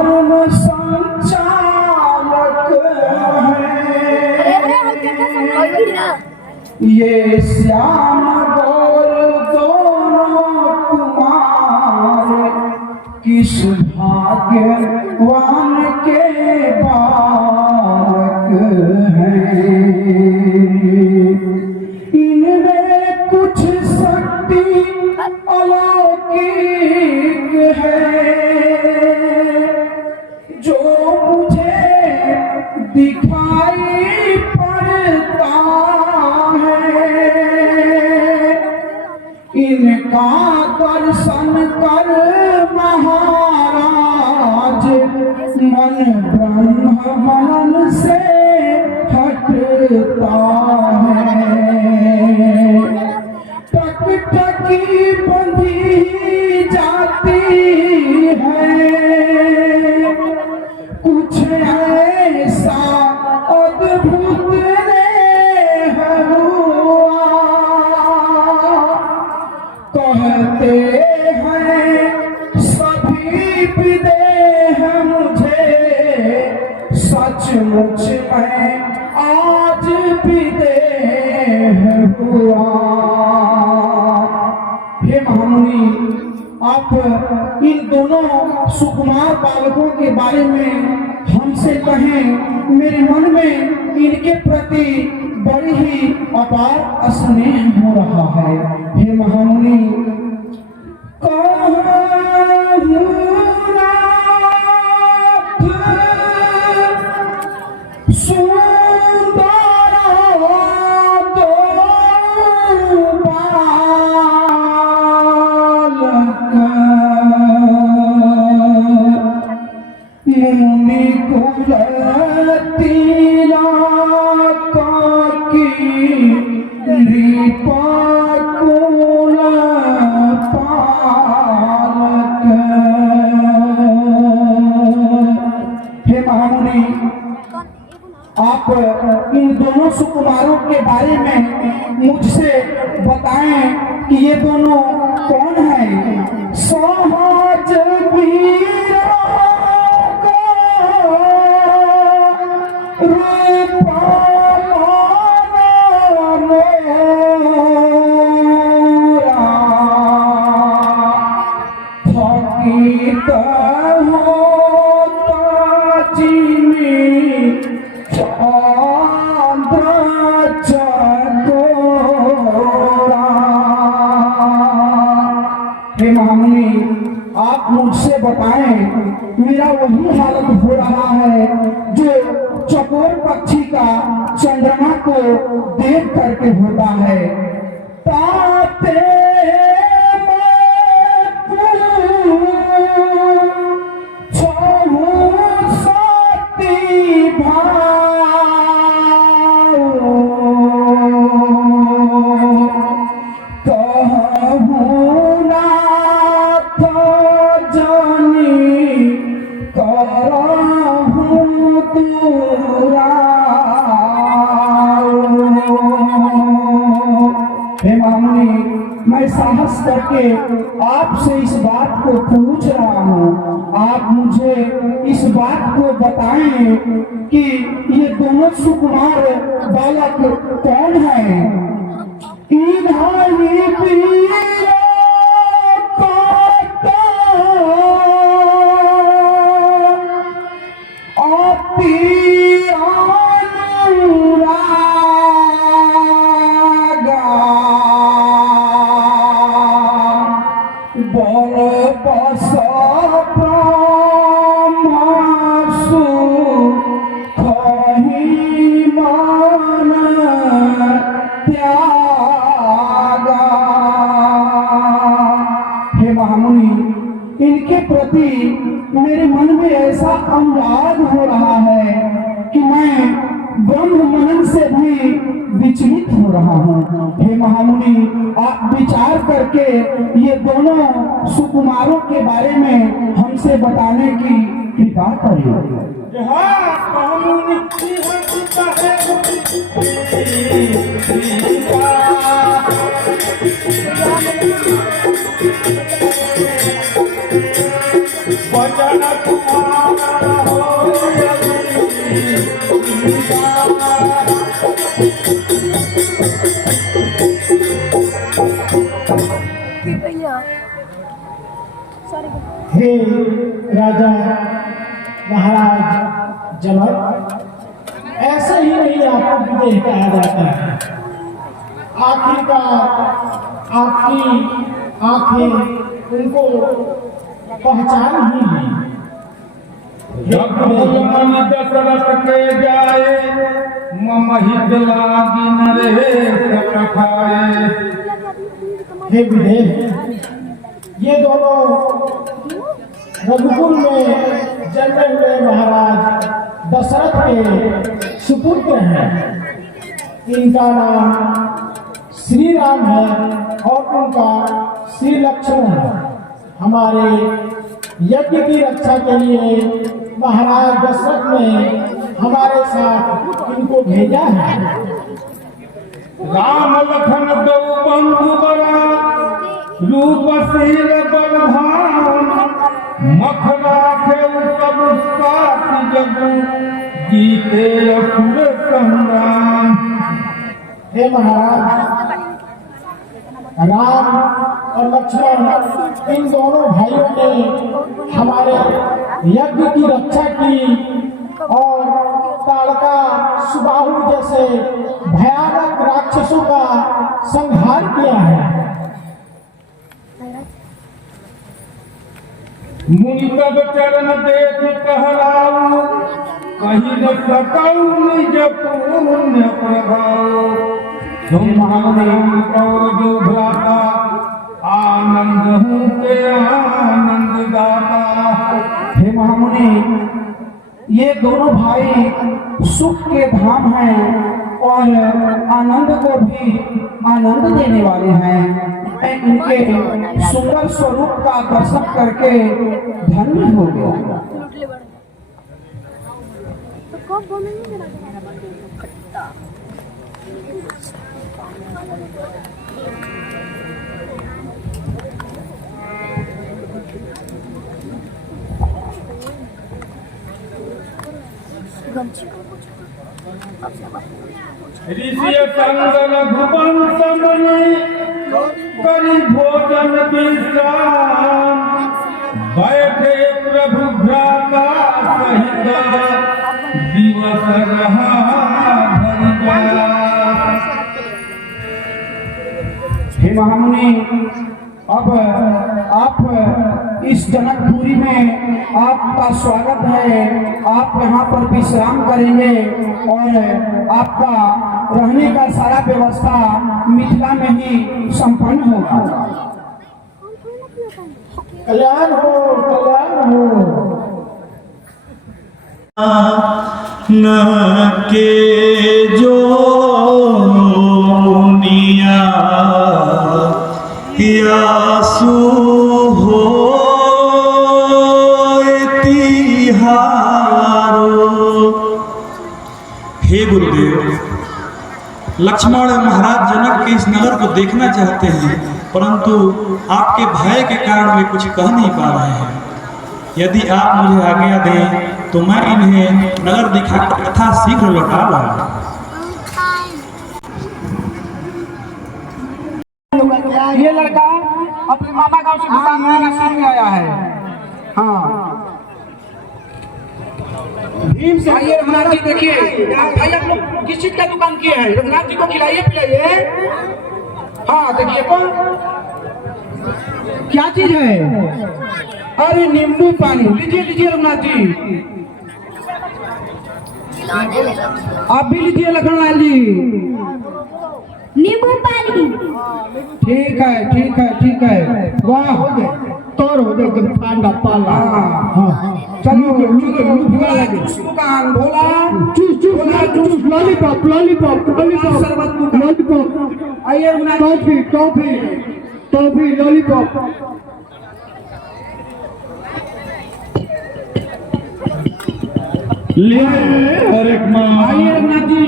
धर्म संचालक है ये श्याम गौर दोनों कुमार किस भाग्यवान के बालक हैं। इनमें कुछ शक्ति अलौकिक है जो मुझे दिखाई पड़ता है। इनका दर्शन कर महाराज मन ब्रह्म मन से हटता है। टकटकी बंधी जाती है कुछ ऐसा अद्भुत हुआ। कहते हैं सभी विदेह मुझे सचमुच में आज विदेह हुआ। हे महामुनि, आप इन दोनों सुकुमार बालकों के बारे में हमसे कहें। मेरे मन में इनके प्रति बड़ी ही अपार स्नेह हो रहा है। हे महामुनि, आप इन दोनों सुकुमारों के बारे में मुझसे बताएं कि ये दोनों कौन हैं। सहज हे महामुनि, आप मुझसे बताएं मेरा वही हालत हो रहा है जो चकोर पक्षी का चंद्रमा को देख करके होता है। ताते मैं साहस करके आपसे इस बात को पूछ रहा हूँ। आप मुझे इस बात को बताएं कि ये दोनों सुकुमार बालक कौन हैं। इनके प्रति मेरे मन में ऐसा अनुराग हो रहा है कि मैं ब्रह्म मनन से भी विचलित हो रहा हूँ। हे महामुनि, आप विचार करके ये दोनों सुकुमारों के बारे में हमसे बताने की कृपा करिए। वचन कुमार हे राजा महाराज जनक, ऐसे ही नहीं आपको विदेह कहा जाता है। आखिरकार आपकी आंखें उनको पहचान ही नहीं। जब भगवान दशरथ के जाए ममहित लागी नरेश कथाए। हे विदेह, ये दोनों रघुकुल में जन्मे हुए महाराज दशरथ के सुपुत्र हैं। इनका नाम श्री राम है और उनका श्री लक्ष्मण है। हमारे यज्ञ की रक्षा के लिए महाराज दशरथ ने हमारे साथ इनको भेजा है। राम लखन दो बंधु बरा रूपशील बलधाम मख राखे सब साथी जगु जीते असुर संग्राम। हे महाराज, राम और लक्ष्मण इन दोनों भाइयों ने हमारे यज्ञ की रक्षा की और ताड़का सुबाहु जैसे भयानक राक्षसों का संहार किया है। मुनि तब चरण देख कहलाऊ कहीं न सकऊ निज पुण्य प्रभाव। तुम महादेव और जो भ्राता आनंद हूँ के आनंद दाता। हे महामुनि, ये दोनों भाई सुख के धाम हैं और आनंद को भी आनंद देने वाले हैं। मैं इनके सुंदर स्वरूप का दर्शन करके धन्य हो गया। ऋषि संग रघुवंश मुनि करि भोजन विश्राम। बैठे प्रभु भ्राता सहित दिवस रहा भरिजास। हे महामुनि, अब आप इस जनकपुरी में आपका स्वागत है। आप यहाँ पर विश्राम करेंगे और आपका रहने का सारा व्यवस्था मिथिला में ही संपन्न होगा। कल्याण हो, कल्याण हो। न के जो निया यासु हो तिहारो। हे गुरुदेव, लक्ष्मण महाराज जनक के इस नगर को देखना चाहते हैं, परंतु आपके भय के कारण वे कुछ कह नहीं पा रहे हैं। यदि आप मुझे आज्ञा दें तो मैं इन्हें नगर दिखाकर तथा शीघ्र लौटा लाऊंगा। ये लड़का अपने मामा गांव से दुकान में सीख में आया है। हाँ, भीम से आइए। रघुनाथ जी देखिए, भाई आप लोग किस चीज का दुकान किए हैं? रघुनाथ जी को खिलाइए पिलाइए। हाँ देखिए तो क्या चीज है? अरे नींबू पानी। लीजिए लीजिए रघुनाथ जी, आप भी लीजिए लखनलाल जी। नींबू पानी। ठीक है ठीक है ठीक है। वाह, हो गए तोर हो गए एकदम ठंडा पाला। चलो दुकान भोला चूस चूस चूस, लॉलीपॉप लॉलीपॉप लॉलीपॉप शरबत लॉलीपॉप। आइए टॉफी टॉफी टॉफी लॉलीपॉप। ले हर एक माँ। आइए रघुनाथ जी,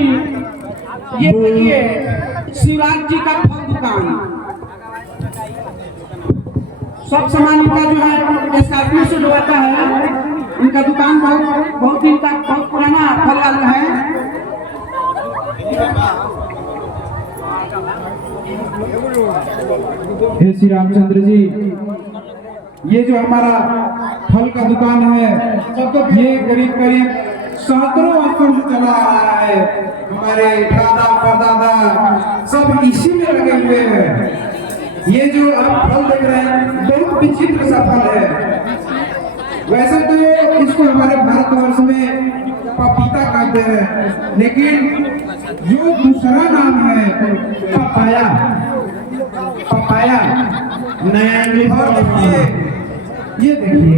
ये देखिए शिवराज जी का फल दुकान। सब सामान इनका जो है स्कॉर्पियो से ढोता है। इनका दुकान बहुत दिन का बहुत पुराना फल वाला है। हे श्री रामचंद्र जी, ये जो हमारा फल का दुकान है ये करीब करीब 17 वर्षों से चला आ रहा है। हमारे दादा परदादा सब इसी में लगे हुए हैं। ये जो आप फल देख रहे हैं बहुत विचित्र सा फल है। वैसे तो इसको हमारे भारतवर्ष में पपीता कहते हैं, लेकिन जो दूसरा नाम है पपाया, पपाया नया ये देखिए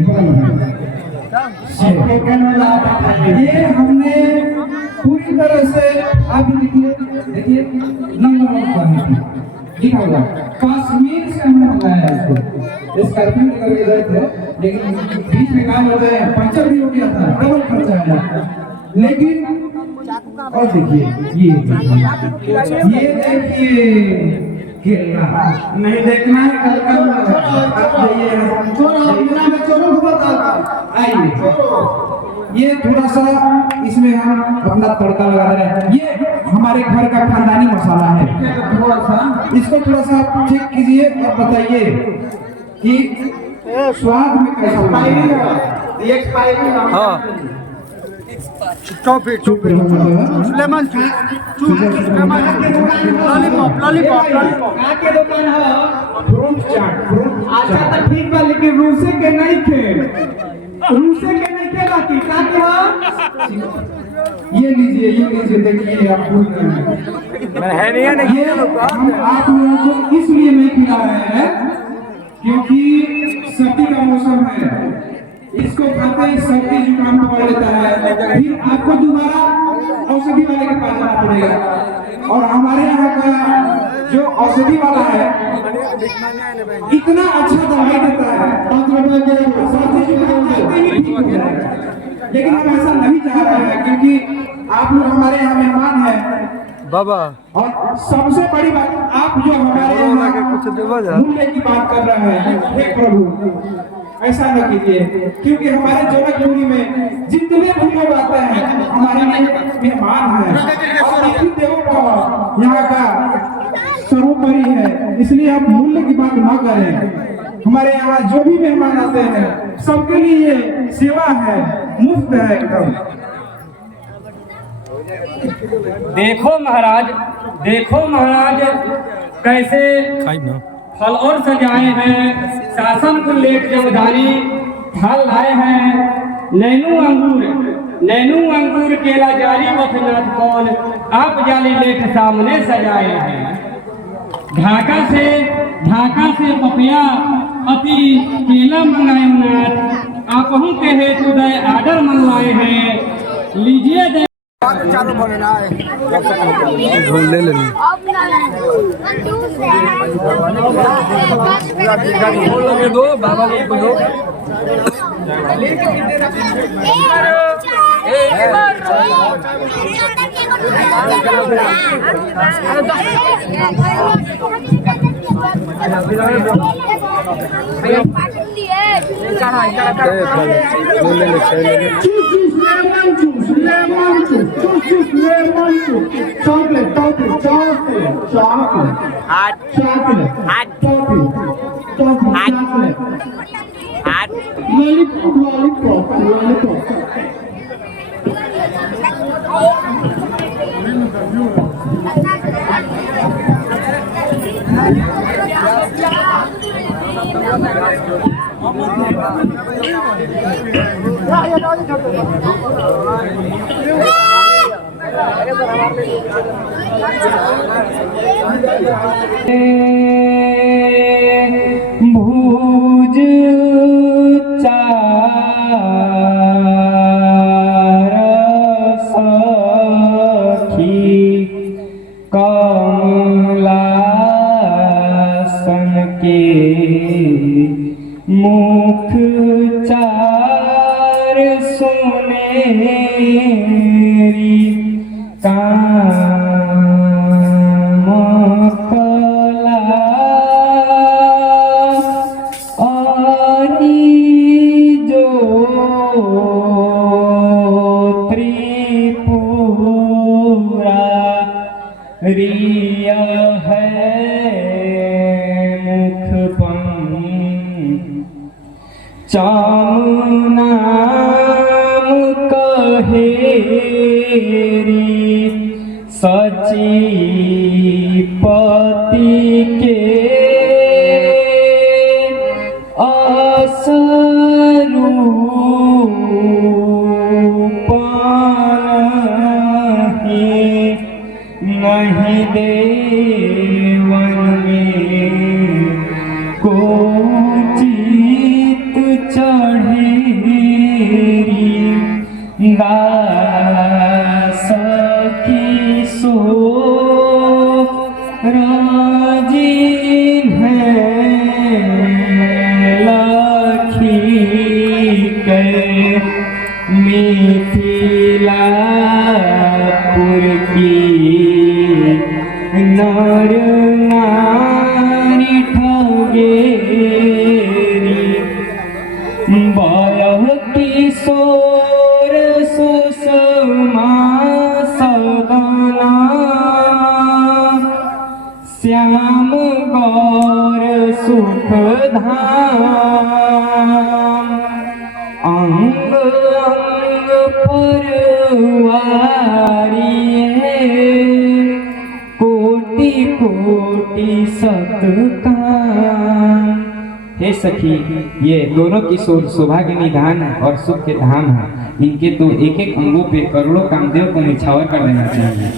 ये हमने पूरी तरह से आप देखिए लिखा हुआ कश्मीर से हमने मंगाया इसको। स्कॉर्पियो करके गए थे, लेकिन बीच में काम हो गया, पंचर भी हो गया था, डबल खर्चा आया। लेकिन और देखिए ये देखिए नहीं देखना है कल आइए, ये थोड़ा सा इसमें हम अपना तड़का लगा रहे हैं। ये हमारे घर का खानदानी मसाला है, थोड़ा सा इसको थोड़ा सा चेक कीजिए और बताइए कि स्वाद में कैसा है। हाँ चुप सुलेमान लॉलीपॉप के दुकान है फ्रूट चाट। अच्छा तो ठीक बा, लेकिन रूसे के नहीं थे बाकी का के हो ये लीजिए देखिए आप भूल गए। मैं है नहीं ये हम आप लोगों को इसलिए नहीं खिला रहे हैं क्योंकि सर्दी का मौसम है, इसको खाते ही सर्दी जुकाम पकड़ लेता है, फिर आपको दोबारा औषधि वाले के पास जाना पड़ेगा। और हमारे यहाँ का जो औषधि वाला है इतना अच्छा दवाई देता है, 5 रुपए के सर्दी जुकाम खाते ही ठीक हो जाएगा। लेकिन हम ऐसा नहीं चाह रहे हैं क्योंकि आप लोग हमारे यहाँ मेहमान हैं बाबा, और सबसे बड़ी बात आप जो हमारे यहाँ मूल्य की बात कर रहे हैं, हे प्रभु ऐसा न कीजिए, क्योंकि हमारे जनकपुरी में जितने भी लोग आते हैं हमारे मेहमान हैं और देवों का यहाँ का सर्वोपरि है, इसलिए आप मूल्य की बात न करें। हमारे यहाँ जो भी मेहमान आते हैं सबके लिए सेवा है, मुफ्त है एकदम। देखो महाराज कैसे फल और सजाए हैं, शासन को लेट जमदारी फल लाए हैं, नैनू अंगूर केला जारी वफनाथ कौन आप जाली लेट सामने सजाए हैं। ढाका से पपिया अति केला मंगाए नाथ आप के हेतु दय आर्डर मंगवाए हैं, लीजिए चालू भरना है ले लेनी लगे दो बाबा को दो भूज चार सखी कमलासन के मुख चार सुनेरी काम कला आरी जो त्रिपुरा रिया है श्याम नाम कहेरी सची पति के नहीं देवन में को चित चढ़ेरी दास की सो राजीन है लखी के मिथिलापुर की नर नारी ठगेरी बयह किशोर सुषमा सदना श्याम गौर सुख धाम अंग अंग परवारी कोटि कोटि सत्कार। हे सखी, ये दोनों किशोर शोभा के निधान और सुख के धाम है। इनके तो एक एक अंगों पे करोड़ों कामदेव को निछावर कर देना चाहिए।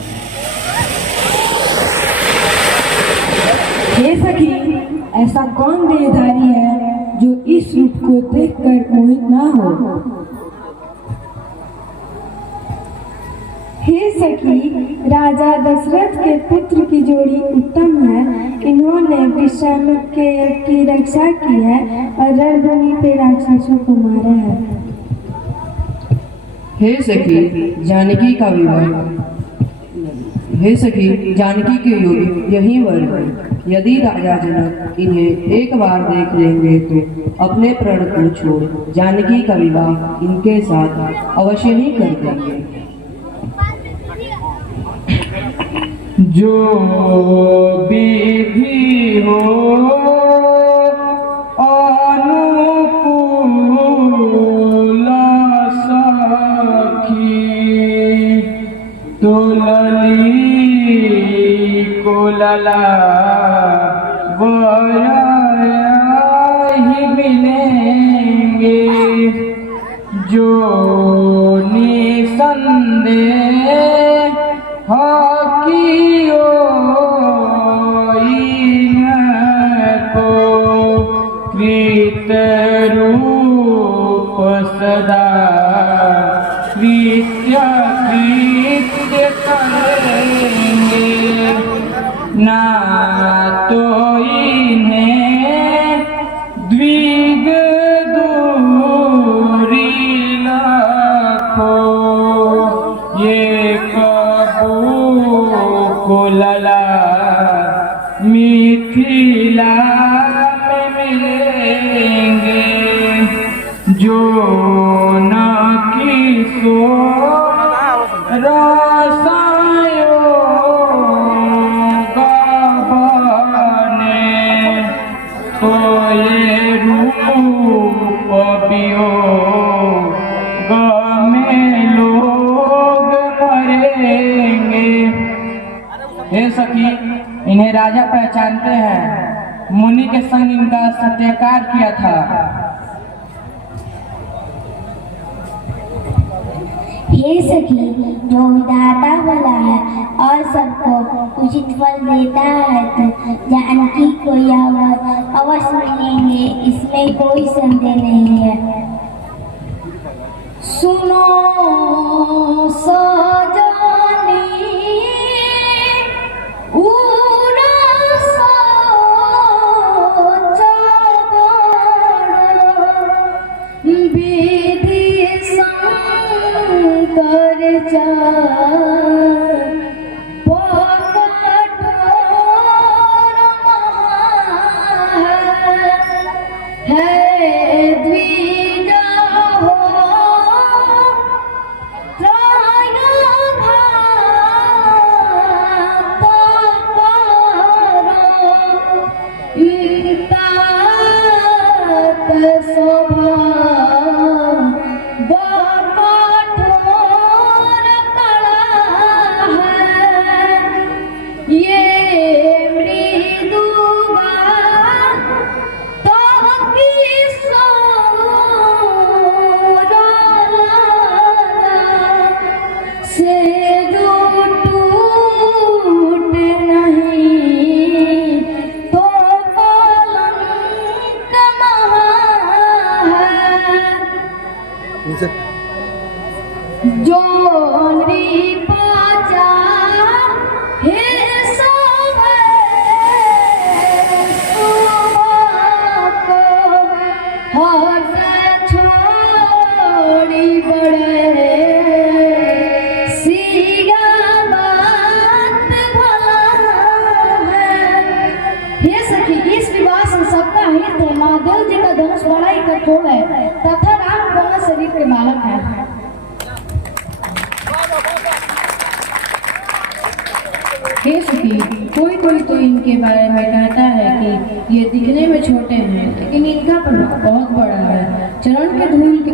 हे सखी, ऐसा कौन देहधारी है जो इस रूप को देखकर मोहित ना हो। हे सखी, राजा दशरथ के पुत्र की जोड़ी उत्तम है। इन्होंने विश्वामित्र की रक्षा की है और रणभूमि पे राक्षसों को मारा है। हे सखी, जानकी का विवाह। हे सखी, जानकी के योगी यही वर है। यदि राजा जनक इन्हें एक बार देख लेंगे तो अपने प्रण को छोड़ जानकी का विवाह इनके साथ अवश्य ही कर देंगे। जो विधि हो अनुकूल सखी, तो लली को लला ही मिलेंगे। जो निसंदेह हाकियो इनको कृत रूप सदा कृत्य कृत्य करेंगे। ना तो इन्हें द्विग दूरी लखो, ये को लला मिथिला में मिलेंगे। जो न किशोर रसायो गबने, तो ये रूप वियोग में लोग मरेंगे। हे सखी, इन्हें राजा पहचानते हैं। मुनि के संग इनका सत्याचार किया था। हे सखी, जो विधाता वाला है और सबको उचित फल देता है, तो जानकी को यह वर अवश्य मिलेंगे, इसमें कोई संदेह नहीं है। सुनो सजनी विधि शंकर है द्विजा हो त्रायण जो अनरी पाचा हे सोवे को हट छोड़ी बड़े सीगा बात भला है। हे सखी, इस विवाह से सबका हित है। महादेव जी का धनुष बड़ा ही कठोर है तथा राम कोमल शरीर के बालक है। हे सखी, कोई कोई तो इनके बारे में कहता है कि ये दिखने में छोटे हैं लेकिन इनका प्रभाव बहुत बड़ा है। चरण के धूल के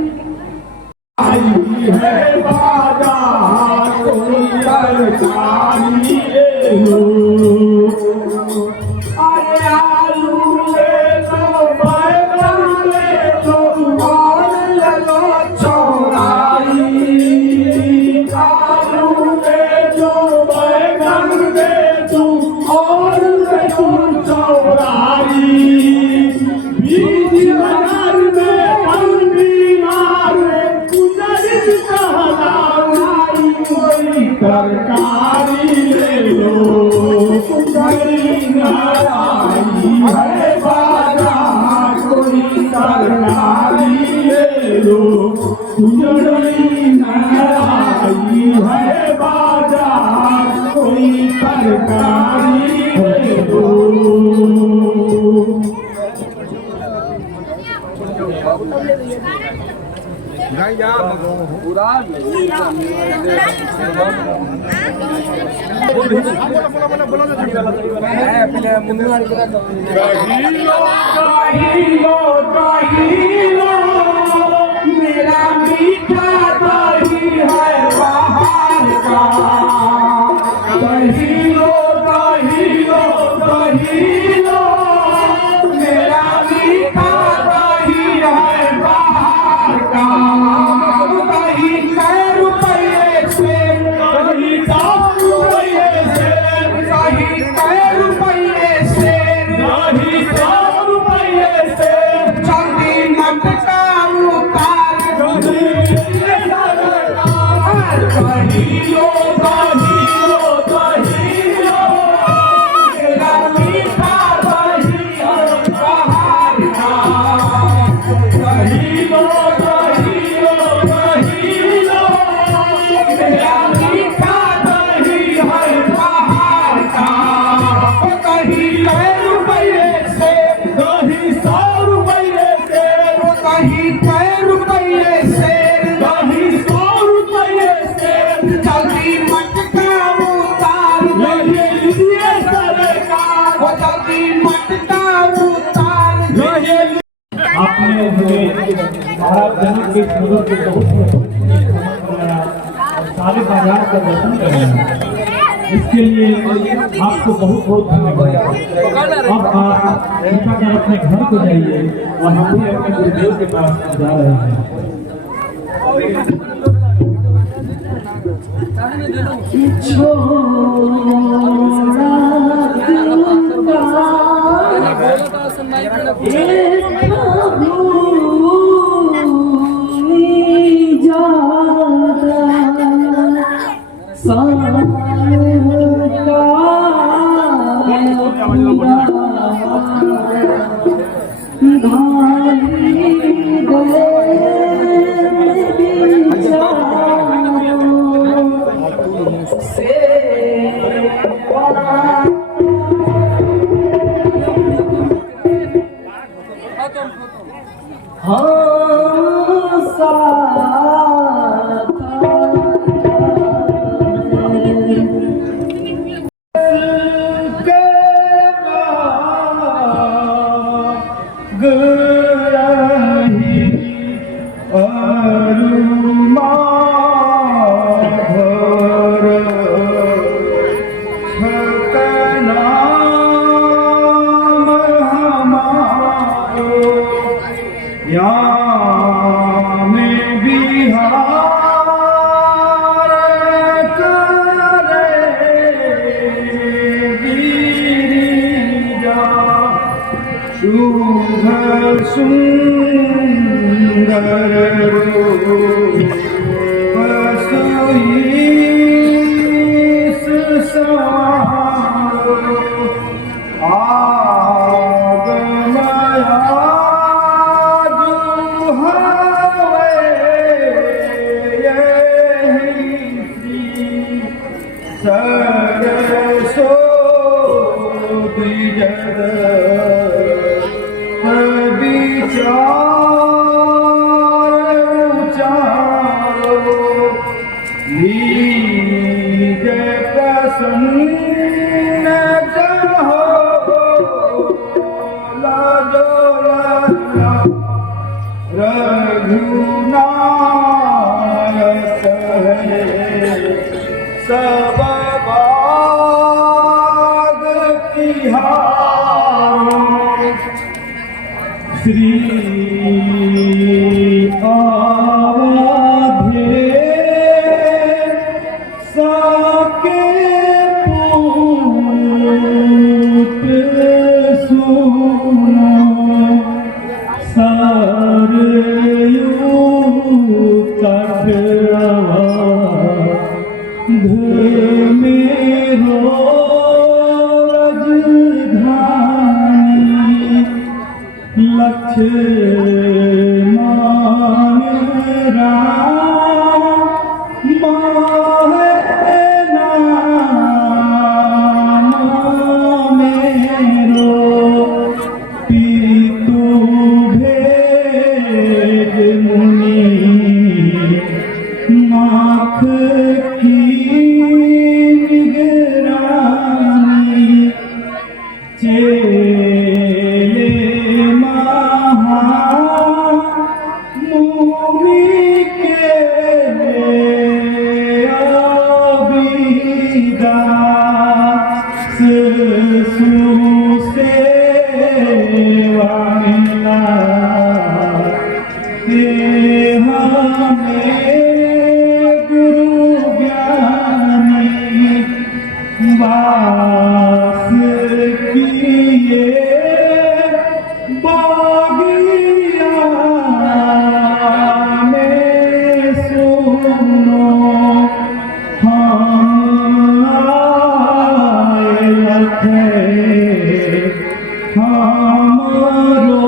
तरकारी ले लो कोई नाराई है बाजार, कोई तरकारी ले लो कोई नाराई है बाजार, कोई तरकारी ले लो। मेरा मीठा दही है बाहर का, दही लो दही लो दही लो, मेरा मीठा दही है बाहर का। दही कै रुपये से, दही 10 रुपये से, दही कै रुपये से, दही 100 रुपये से, चांदी मटका उतार दही लो दही लो दही लो, मेरा मीठा दही है बाहर का। दही लो दही लो दही लो, मेरा मीठा दही है बाहर का। दही कै रुपये से, दही 100 रुपये से, दही कै रुपये से, दही 100 रुपये से, जल्दी मटका उतार लीजिए सरकार, वो जल्दी मटका उतार लीजिए। आपने महाराज जनक के नगर के बहुत सारे बाजार का दर्शन करना, इसके लिए आपको बहुत बहुत धन्यवाद। अब आप कृपा कर अपने घर को जाइए और हम भी अपने गुरुदेव के पास जा रहे हैं। Ooh. सुंदर रूप सोईस सवारो आगमया जुहावे यही श्री सरसो द्विजद रघुनायक सब बाग तिहारो श्री आराधे साके पुत्र सुनो सरयू कटवा मेरो राजधानी लक्ष्मण राम नाम मेरो पितु भेद मुनि नाथ की निगरानी चेले महामुनि के अभिदास सुसेवा मिला हमें गुरु ज्ञानी वास किए बागिया में सुनो हम आए लखे हमरो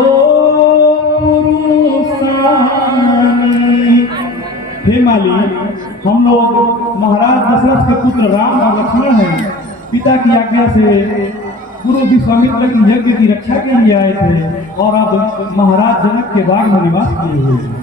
पुरुषानी। हे माली, हम लोग महाराज दशरथ के पुत्र राम और लक्ष्मण हैं। पिता की आज्ञा से गुरु विश्वामित्र की यज्ञ की रक्षा के लिए आए थे और अब महाराज जनक के बाग में निवास किए हुए हैं।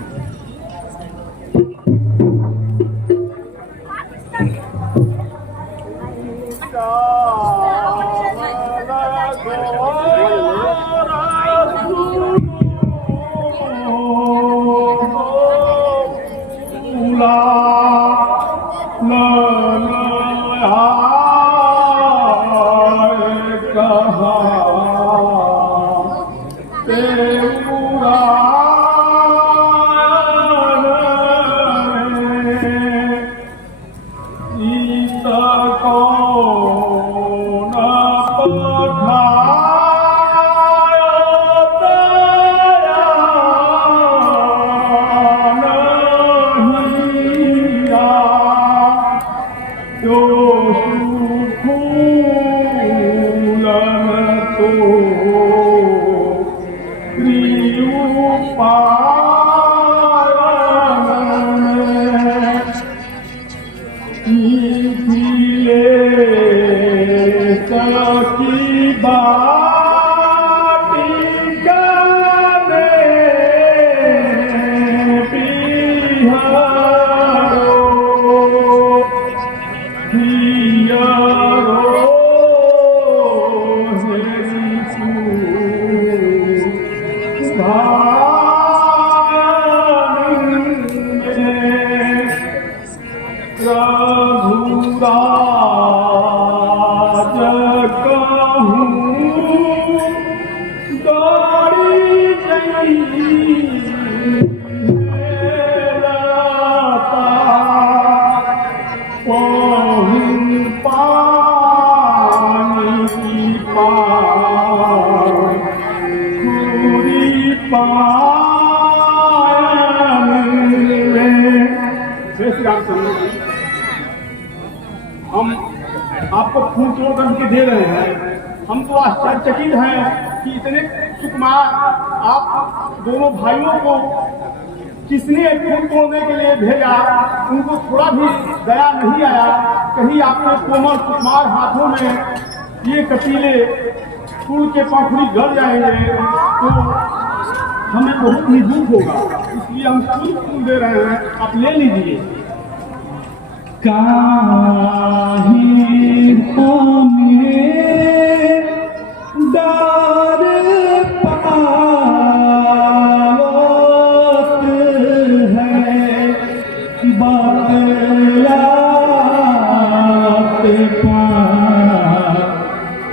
पायन में। जय श्री रामचंद्र जी, हम आपको फूल तोड़ करके दे रहे हैं। हम तो आश्चर्यचकित हैं कि इतने सुकुमार आप दोनों भाइयों को किसने फूल तोड़ने के लिए भेजा, उनको थोड़ा भी दया नहीं आया। कहीं आपके कोमल सुकुमार हाथों में ये कटीले फूल के पंखुड़ी गड़ जाएंगे तो हमें बहुत ही दुख होगा, इसलिए हम फूल दे रहे हैं, आप ले लीजिए। काहे हमें डर पावत है, बतलात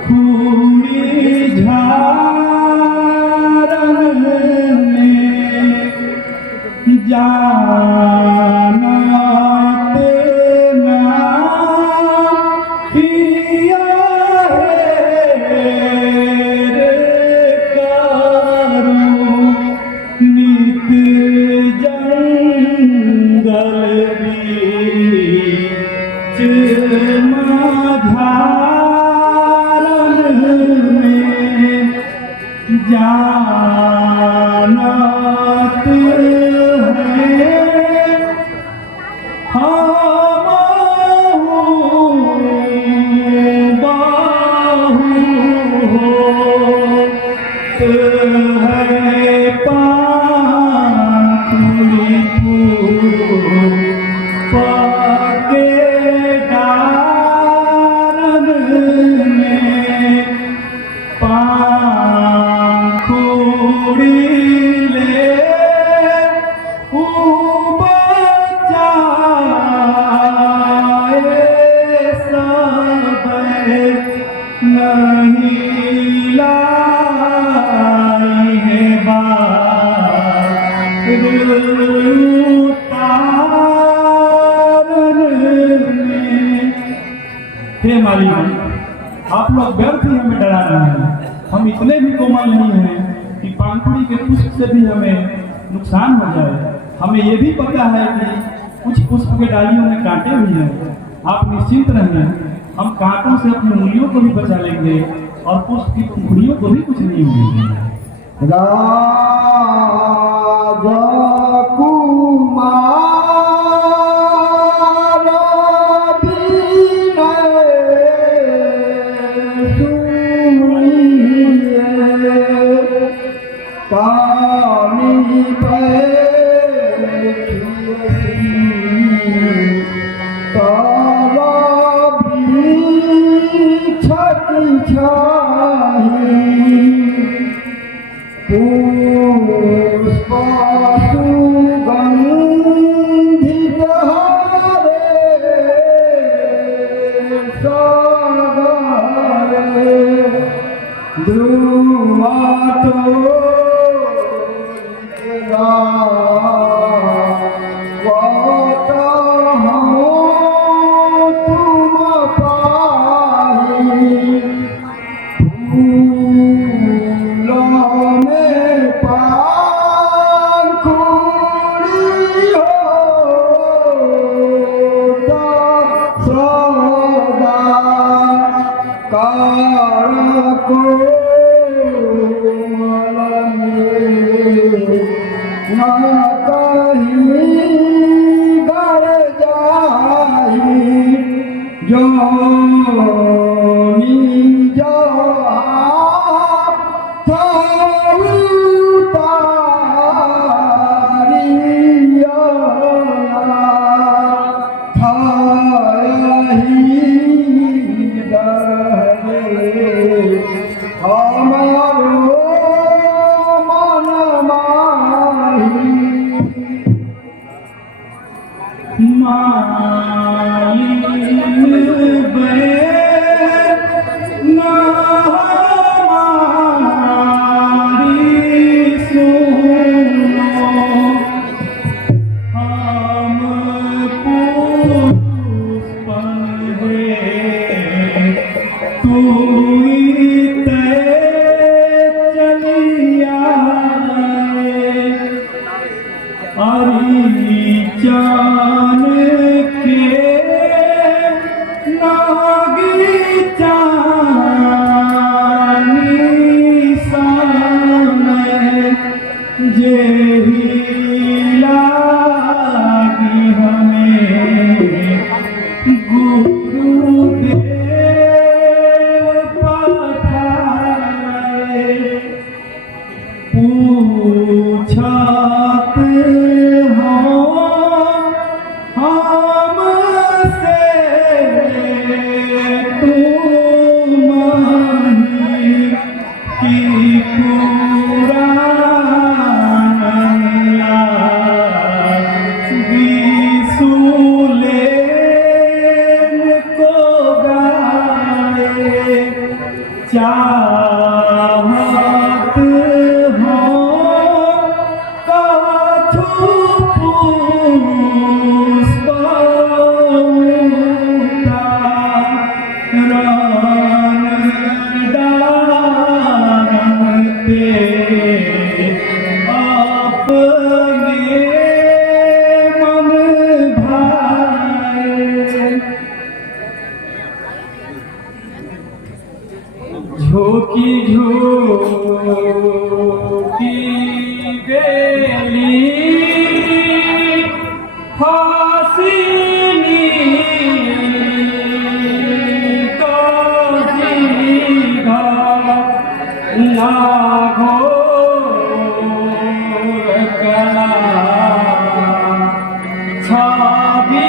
खूनी झारन में जानत ना किया है रे करो नित जंगल बीच माझारन में जानत है हमहु बाहु होत है पाखुड़ी फूल पके डारन में पाखुड़ी ले बचाए सब नहीं लाई है बात उतारन में। हे मालिक, आप लोग व्यर्थ ही हमें डरा रहे हैं। हम इतने भी कोमल नहीं हैं कि पानपुरी के पुष्प से भी हमें नुकसान हो जाए। हमें ये भी पता है कि कुछ पुष्प के डालियों में कांटे भी हैं। आप निश्चिंत रहें, हम कांटों से अपनी उंगलियों को भी बचा लेंगे और पुष्प की टुकड़ियों को भी कुछ नहीं होगी। हमारो मन माही जेही लागी हमें गुरुदेव पठाए, पूछत हो हमसे तुमहि की चाहत हो कछु पुष्पौता रन डारते अपने मन भाए। झोंकी झोंकी बेली फासिनी का सीधा नागो कला छाबी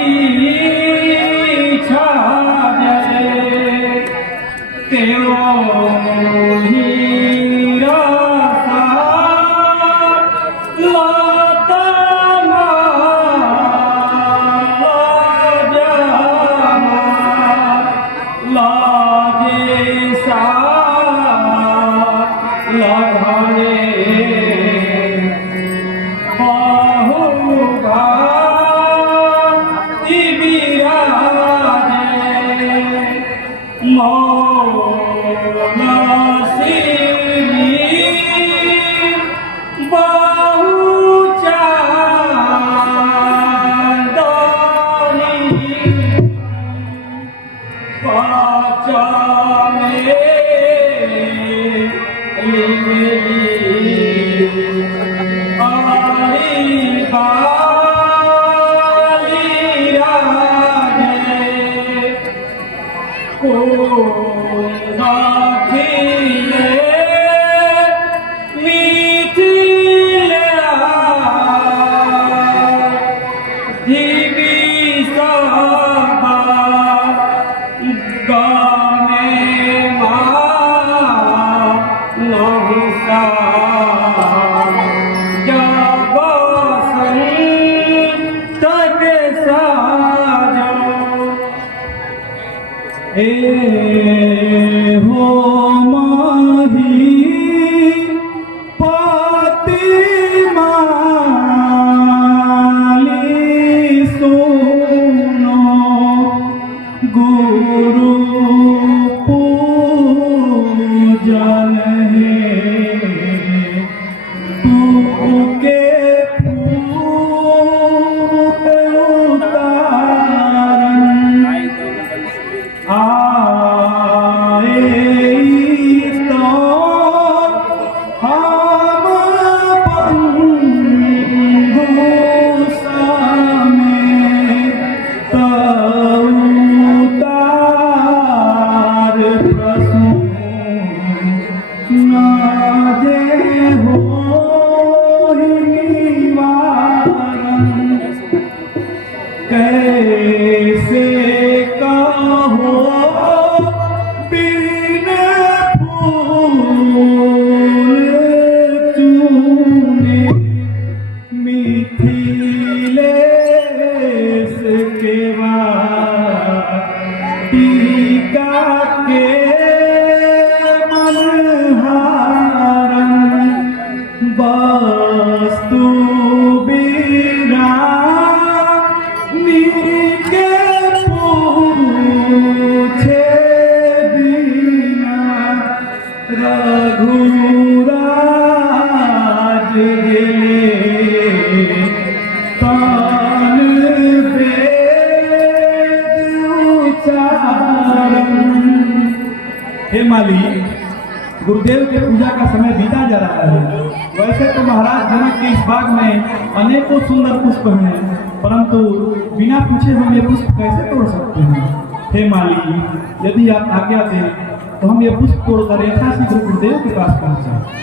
छाबे तेरो ए हो माही पाती माली सुनो गुरु पूजन है तू के फूट उतारन आए तो हम बंगूसा में तउतार प्रसून नाजे हो निवारण कैसे कहो बिन फूल चूने मिथिलेश के टीका के मनहारन वस्तु बिना नीके पूछे बिना रघुराज गेले तान वेद उच्चारण। हे माली, गुरुदेव के पूजा का समय बीता जा रहा है। वैसे तो महाराज जनक के इस बाग में अनेकों सुंदर पुष्प हैं, परंतु बिना पूछे हम ये पुष्प कैसे तोड़ सकते हैं? हे माली, यदि आप आज्ञा दें तो हम ये पुष्प तोड़कर यथाशीघ्र गुरुदेव के पास पहुंचे।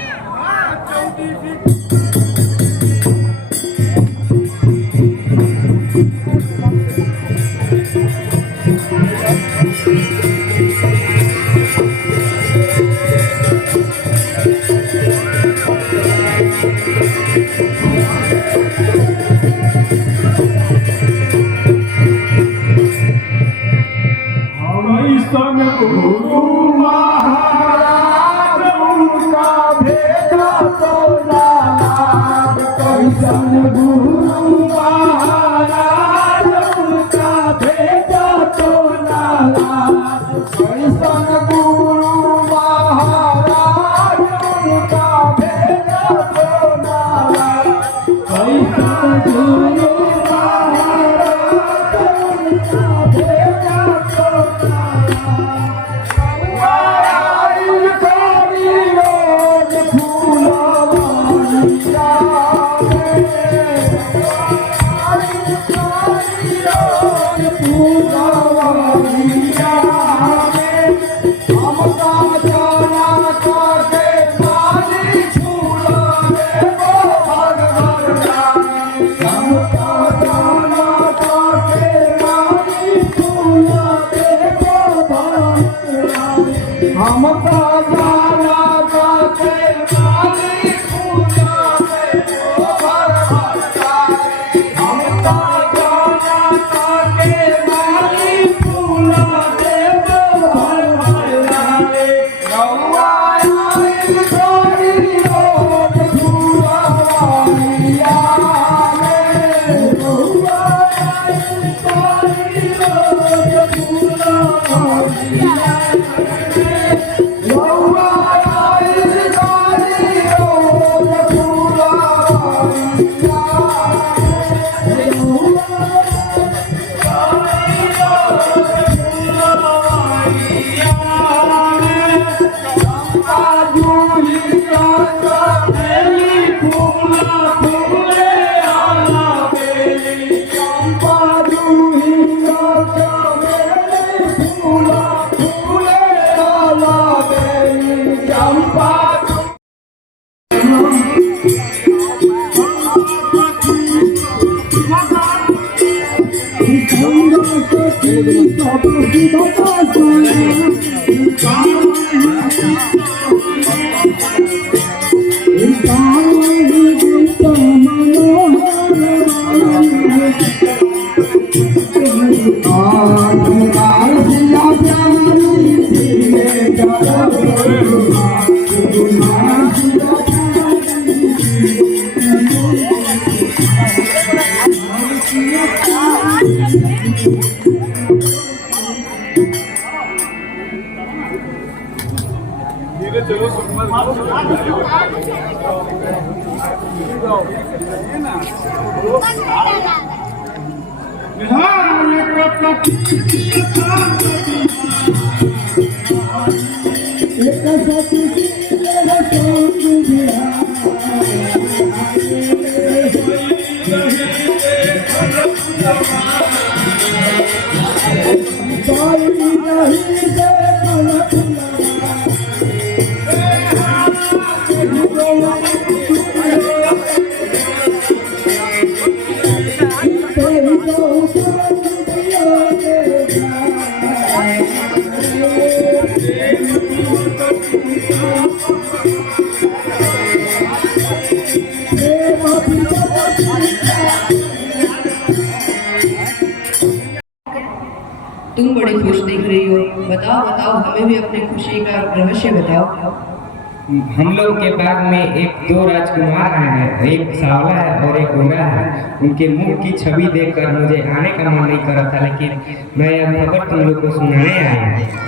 तुम बड़ी खुश दिख रही हो, बताओ बताओ, हमें भी अपनी खुशी का रहस्य बताओ। हम लोग के बाग में एक दो राजकुमार हैं, एक सांवला है और एक गोरा है। उनके मुंह की छवि देखकर मुझे आने का मन नहीं कर रहा था, लेकिन मैं यह खबर तुम लोग को सुनाने आया हूँ।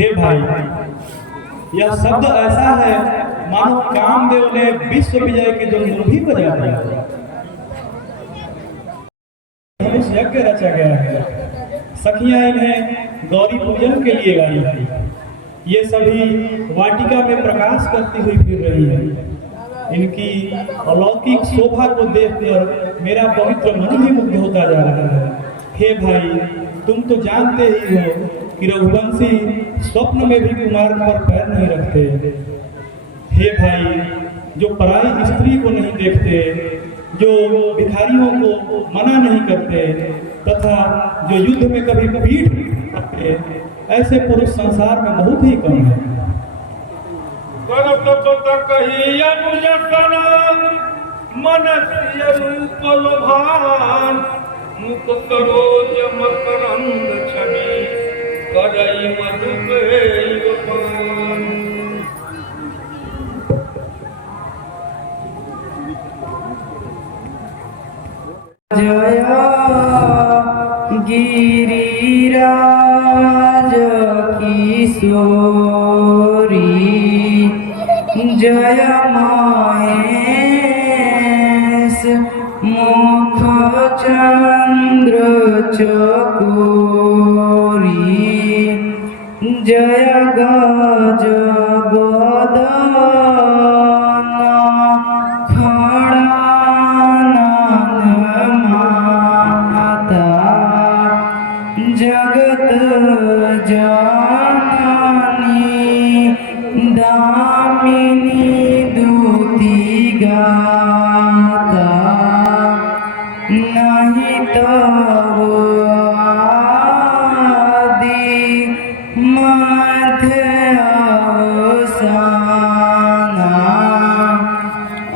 हे भाई, यह शब्द ऐसा है मानो कामदेव ने विश्व विजय की जो मुरली बजा दिया। धनुष यज्ञ रचा गया है। सखियां इन्हें गौरी पूजन के लिए गाई थी। ये सभी वाटिका में प्रकाश करती हुई फिर रही है। इनकी अलौकिक शोभा को देखकर मेरा पवित्र मन भी मुग्ध होता जा रहा है। हे भाई, तुम तो जानते ही हो कि रघुवंशी स्वप्न में भी कुमार पर पैर नहीं रखते। हे भाई, जो पराई स्त्री को नहीं देखते, जो भिखारियों को मना नहीं करते तथा जो युद्ध में कभी पीठ नहीं करते, ऐसे पुरुष संसार में बहुत ही कम है। मुख सरोज मकरंद छवि करई मधुपेय पान। जय गिरिराज किशोरी, जय महेश मुख चंद्र चकोरी, जय गज बदन जगत जननी दामिनी दूती गाता, नहीं तब आदि मध्य अवसाना,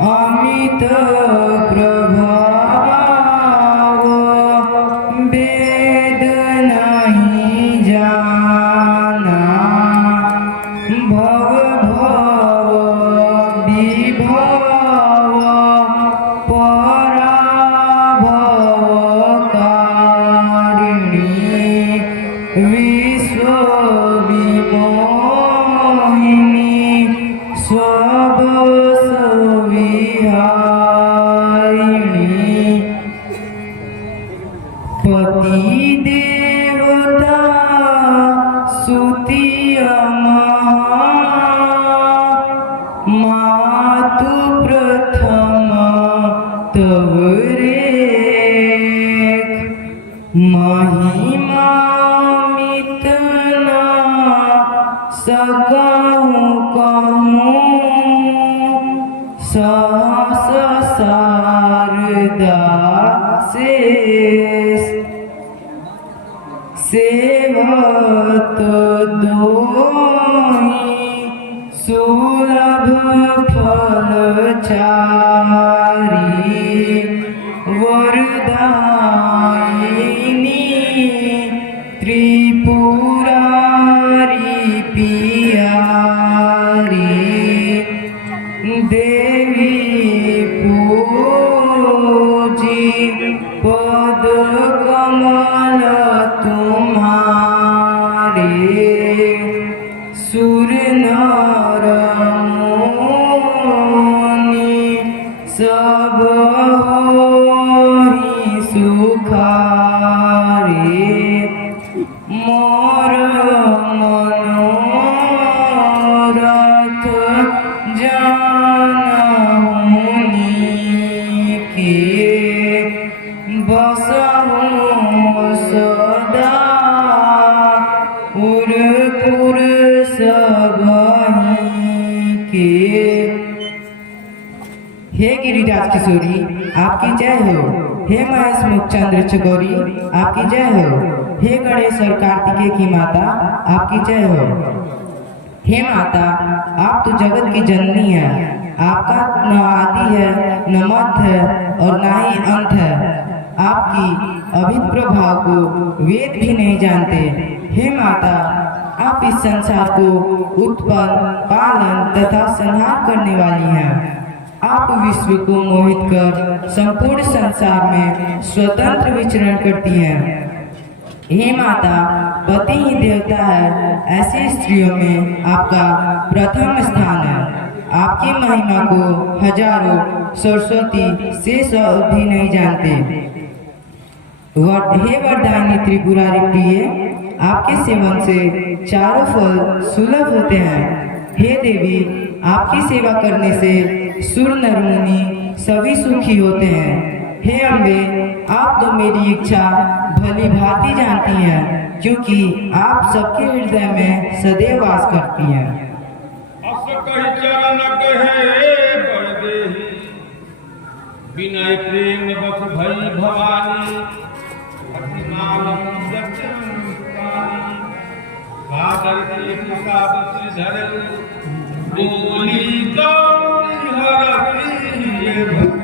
अमित प्रभाव वेद नहीं जाना, भव भव विभव पराभव कारिणी, विश्व विमोहिनी स्वभस विहारिणी, पति देवता सुति मातु प्रथम तव रेख, महिमा मितना सकहूं कहूं, सहस शारदा शेष सेवत दोही सुलभ फलचारी, वरदायिनी त्रिपुरारी पियारी, देवी पूजी पद कमल तुम्हारे, सुर नर मुनि सब होहि सुखारे, मोर मनोरथ जानहु नीके, बसहु सदा उरपुर सबहि के। हे गिरिराज किशोरी, आपकी जय हो। हे महेश मुख चंद्र चकोरी, आपकी जय हो। हे गणेश और कार्तिकेय की माता, आपकी जय हो। हे माता, आप तो जगत की जननी है। आपका न आदि है, न मध्य है और न ही अंत है। आपकी अभित प्रभाव को वेद भी नहीं जानते। हे माता, आप इस संसार को उत्पन्न, पालन तथा संहार करने वाली हैं। आप विश्व को मोहित कर संपूर्ण संसार में स्वतंत्र विचरण करती हैं। हे माता, पति ही देवता है, ऐसी स्त्रियों में आपका प्रथम स्थान है। आपकी महिमा को हजारों सरस्वती से भी नहीं जानते। हे वरदायिनी त्रिपुरारी प्रिय, आपके सेवन से चारों फल सुलभ होते हैं। हे देवी, आपकी सेवा करने से सुर नर मुनि सभी सुखी होते हैं। हे अम्बे, आप तो मेरी इच्छा भली भांति जानती हैं, क्योंकि आप सबके हृदय में सदैव वास करती हैं। अस कहि चरण कहे बरदेही, विनय प्रेम बस भई भवानी, अतिमानम सत्यम मुस्कानी, सादर के प्रसाद श्रीधर, बोली गौरी हरती ये भक्त।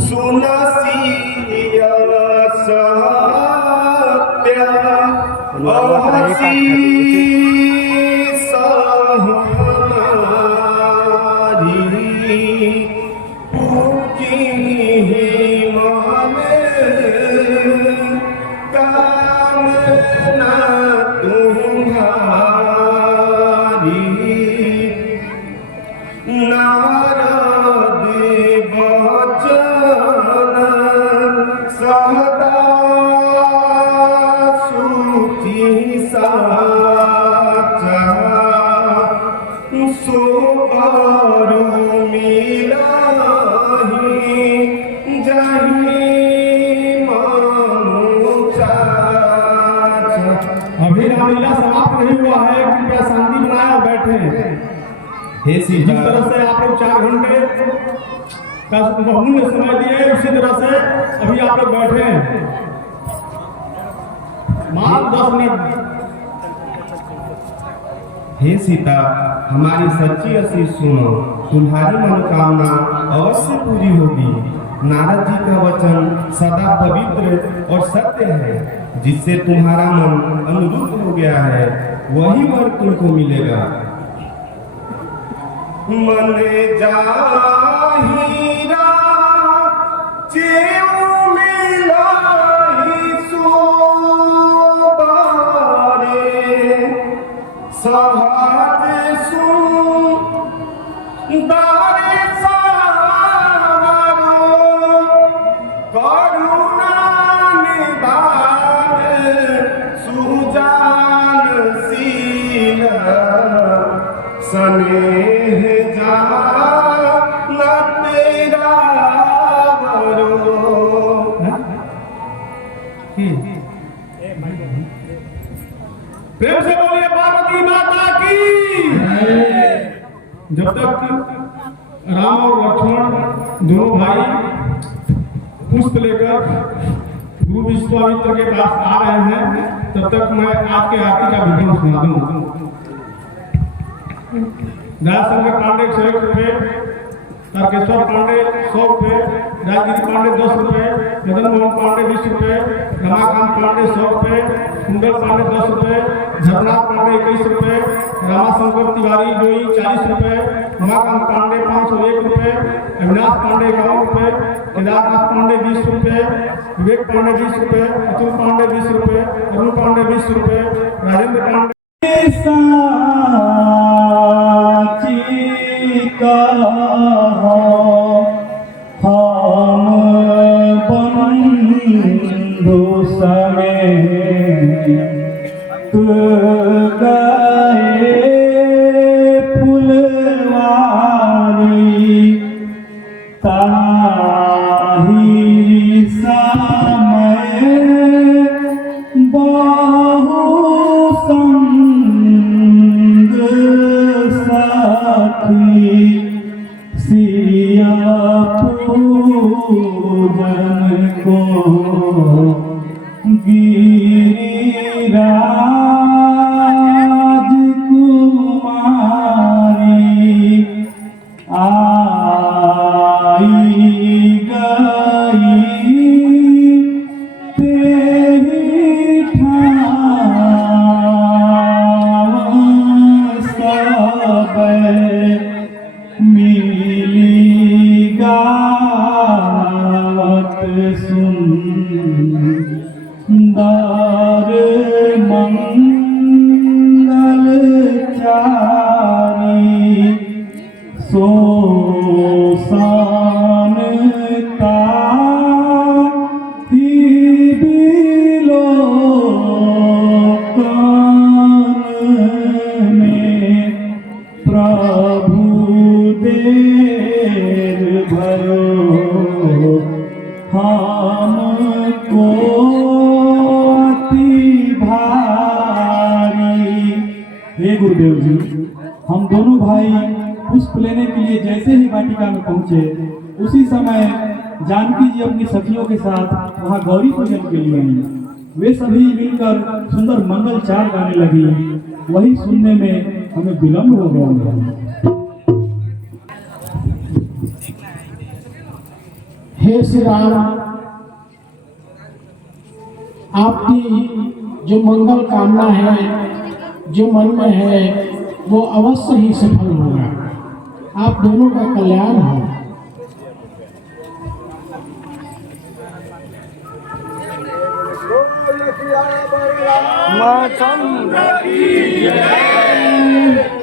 सुनसिया सत्य अहसी सहमारी पूकी मन कामना तुम्हारी नारद बचन सहदा सुखी साचा सो बरु मिलाही जही मनु चाचा। अभी रामलीला समाप्त नहीं हुआ है, कृपया शांति बनाए और बैठे। हे जिस तरह से आप लोग 4 घंटे का बहुमूल्य समय दिए, उसी तरह से अभी आप लोग बैठे हैं। मात्र 10 मिनट। हे सीता, हमारी सच्ची आशीष सुनो, तुम्हारी मनोकामना अवश्य पूरी होगी। नारद जी का वचन सदा पवित्र और सत्य है। जिससे तुम्हारा मन अनुरूप हो गया है, वही वर तुमको मिलेगा। मन जाहिरा जेऊ मिलाई सोबारे, सहज सुंदर सारो करुणा निधान सुजान शील स्नेह जान तेरा बरो। प्रेम से बोलिए पार्वती माता की। जब तक राम और लक्ष्मण दोनों भाई पुष्प लेकर गुरु विश्वामित्र के पास आ रहे हैं, तब तक मैं आपके हाथी का विवरण सुना दूं। दयाशंकर पांडे 101 रुपये, तारकेश्वर पांडे 100 रुपये, राजगिरी पांडे 10 रुपये, मदन मोहन पांडे 20 रुपये, रमाकांत पांडे 100 रुपये, कुंडल पांडे 10 रुपये, झरनाथ पांडे 21 रुपये, रामाशंकर तिवारी जोई 40 रुपये, रमाकांत पांडे 501 रुपये, अविनाश पांडे 51 रुपये, केदारनाथ पांडे 20 रुपये, विवेक पांडे 20 रुपये, अतुल पांडे 20 रुपये, अरुण पांडे 20 रुपये, राजेंद्र पांडे राजकुमारी आ सोसान का ही बिलोकन में प्रभु देर भरो हमको अति भारी। हे गुरुदेव जी, हम दोनों भाई पुष्प लेने के लिए जैसे ही वाटिका में पहुंचे, उसी समय जानकी जी अपनी सखियों के साथ वहां गौरी पूजन के लिए आई। वे सभी मिलकर सुंदर मंगल चार गाने लगी। वही सुनने में हमें विलम्ब हो गया। हे श्री राम, आपकी जो मंगल कामना है, जो मन में है, वो अवश्य ही सफल होगा। आप दोनों का कल्याण हो। माँ चंद्र की जय।